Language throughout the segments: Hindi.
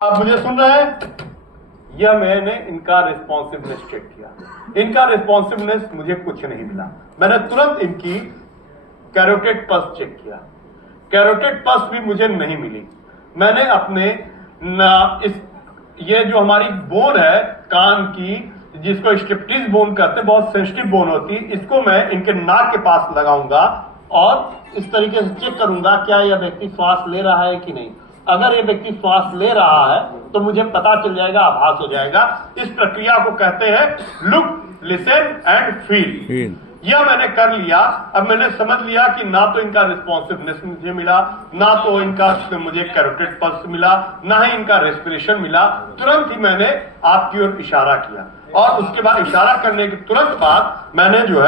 आप मुझे सुन रहे हैं? यह मैंने इनका रिस्पॉन्सिवनेस चेक किया। इनका रिस्पॉन्सिवनेस मुझे कुछ नहीं मिला। मैंने तुरंत इनकी कैरोटिड पल्स चेक किया। कैरोटिड पल्स भी मुझे नहीं मिली। मैंने अपने ये जो हमारी बोन है कान की, जिसको स्ट्रिप्टिस बोन कहते हैं, बहुत सेंसिटिव बोन होती है, इसको मैं इनके नाक के पास लगाऊंगा और इस तरीके से चेक करूंगा क्या यह व्यक्ति श्वास ले रहा है कि नहीं। अगर ये व्यक्ति श्वास ले रहा है तो मुझे पता चल जाएगा, आभास हो जाएगा। इस प्रक्रिया को कहते हैं लुक, लिसन एंड फील। यह मैंने कर लिया। अब मैंने समझ लिया कि ना तो इनका रिस्पॉन्सिवनेस मुझे मिला, ना तो इनका मुझे कैरोटिड पल्स मिला, ना ही इनका रेस्पिरेशन मिला। तुरंत ही मैंने आपकी ओर इशारा किया और उसके बाद इशारा करने के तुरंत बाद मैंने जो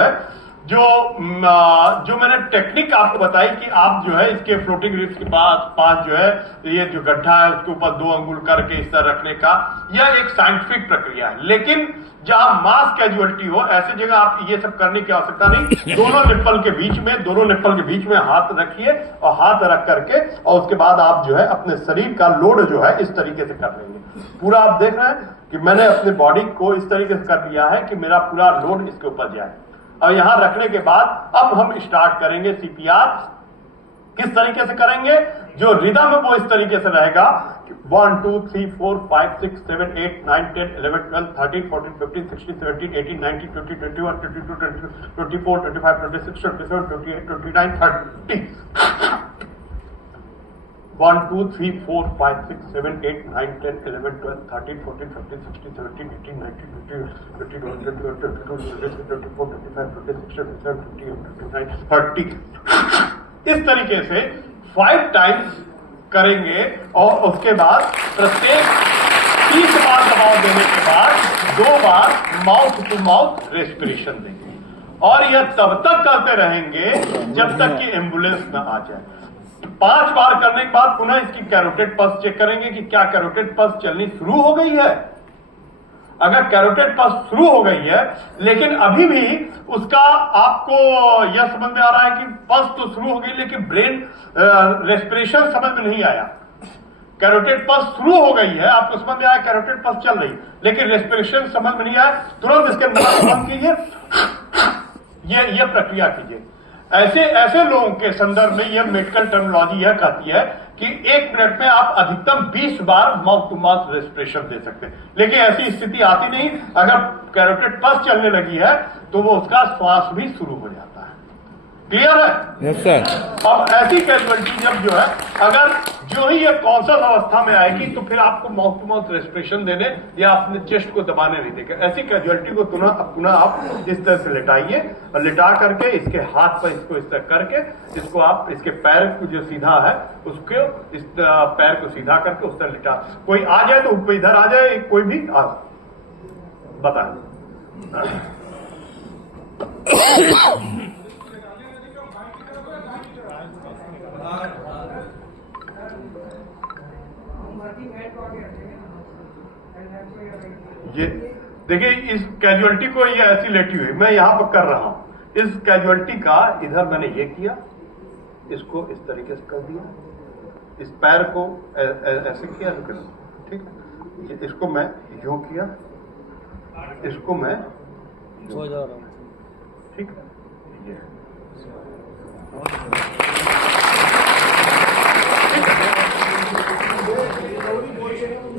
मैंने टेक्निक आपको बताई कि आप जो है इसके फ्लोटिंग रिब्स के पास जो है ये जो गड्ढा है उसके ऊपर 2 अंगुल करके इस तरह रखने का, यह एक साइंटिफिक प्रक्रिया है। लेकिन जहां मास कैजुअलिटी हो ऐसी जगह आप ये सब करने की आवश्यकता नहीं। दोनों निप्पल के बीच में हाथ रखिए और हाथ रख करके और उसके बाद आप जो है अपने शरीर का लोड जो है इस तरीके से कर लेंगे। पूरा आप देख रहे हैं कि मैंने अपने बॉडी को इस तरीके से कर लिया है कि मेरा पूरा लोड इसके ऊपर जाए। और यहां रखने के बाद अब हम स्टार्ट करेंगे सीपीआर। किस तरीके से करेंगे? जो रिदम है वो इस तरीके से रहेगा 1 2 3 4 5 6 7 8 9 10 11 12 13 14 15 16 17 18 19 20 21 22 23 24 25 26 27 28 29 30। 1 2 3 4 5 6 7 8 9 10 11 12 13 14 15 16 17 18 19 20 21 22 23 24 25 26 27 28 29 30। इस तरीके से 5 टाइम्स करेंगे और उसके बाद प्रत्येक 30 बार दबाव देने के बाद 2 बार माउथ टू माउथ रेस्पिरेशन देंगे और यह तब तक करते रहेंगे जब तक कि एम्बुलेंस न आ जाए। 5 बार करने के बाद पुनः इसकी कैरोटिड पल्स चेक करेंगे कि क्या कैरोटिड पल्स चलनी शुरू हो गई है। अगर कैरोटिड पल्स शुरू हो गई है लेकिन अभी भी उसका आपको यह समझ में आ रहा है कि पल्स तो शुरू हो गई लेकिन ब्रेन रेस्पिरेशन समझ में नहीं आया। कैरोटिड पल्स शुरू हो गई है, आपको समझ में आया कैरोटिड पल्स चल रही, लेकिन रेस्पिरेशन समझ में नहीं आया, तुरंत इसके नाक बंद कीजिए, यह प्रक्रिया कीजिए। ऐसे लोगों के संदर्भ में यह मेडिकल टर्मिनोलॉजी यह कहती है कि 1 मिनट में आप अधिकतम 20 बार माउथ टू माउथ रेस्पिरेशन दे सकते हैं। लेकिन ऐसी स्थिति आती नहीं। अगर कैरोटिड पल्स चलने लगी है तो वो उसका श्वास भी शुरू हो जाता है। क्लियर है? Yes sir. अब ऐसी कैजुअलिटी जब जो है अगर जो ही ये कॉन्शियस अवस्था में आएगी तो फिर आपको माउथ टू माउथ रेस्पिरेशन देने या अपने चेस्ट को दबाने नहीं देगा। ऐसी कैजुअलिटी को पुनः आप इस तरह से लिटाइए और लिटा करके इसके हाथ पर इसको इस तरह करके इसको आप इसके पैर को जो सीधा है उसको इस पैर को सीधा करके उस तरह लिटा। कोई आ जाए तो ऊपर इधर आ जाए, कोई भी आ बताए। ये देखिए इस कैजुअलिटी को ये ऐसी लेटी हुई मैं यहां पर कर रहा हूं। इस कैजुअलिटी का इधर मैंने ये किया, इसको इस तरीके से कर दिया, इस पैर को ऐसे किया, ठीक है। इसको मैं यूं किया, इसको मैं ठीक है। ये